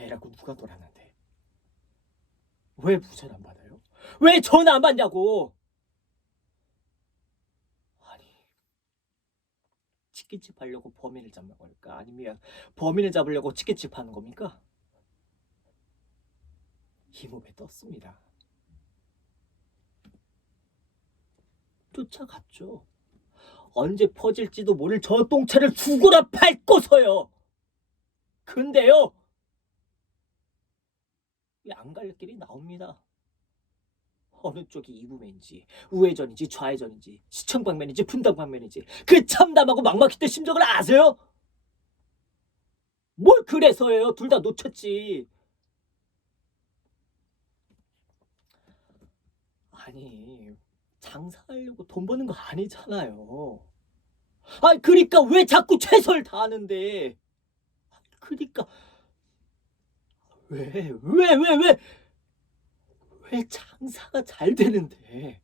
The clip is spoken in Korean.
해라고 누가 놀았는데? 왜 부채를 안 받아요? 왜 전화 안 받냐고? 아니 치킨집 하려고 범인을 잡는 걸까? 아니면 범인을 잡으려고 치킨집 하는 겁니까? 이 몸에 떴습니다. 쫓아갔죠. 언제 퍼질지도 모를 저 똥차를 죽어라 밟고서요. 근데요 양갈 길이 나옵니다. 어느 쪽이 이구매인지 우회전인지 좌회전인지 시청 방면인지 분당 방면인지 그 참담하고 막막했던 심정을 아세요? 뭘 그래서예요? 둘 다 놓쳤지. 아니 장사하려고 돈 버는 거 아니잖아요. 아 그러니까 왜 자꾸 최선을 다하는데? 그러니까 왜, 왜, 왜, 왜, 왜 장사가 잘 되는데?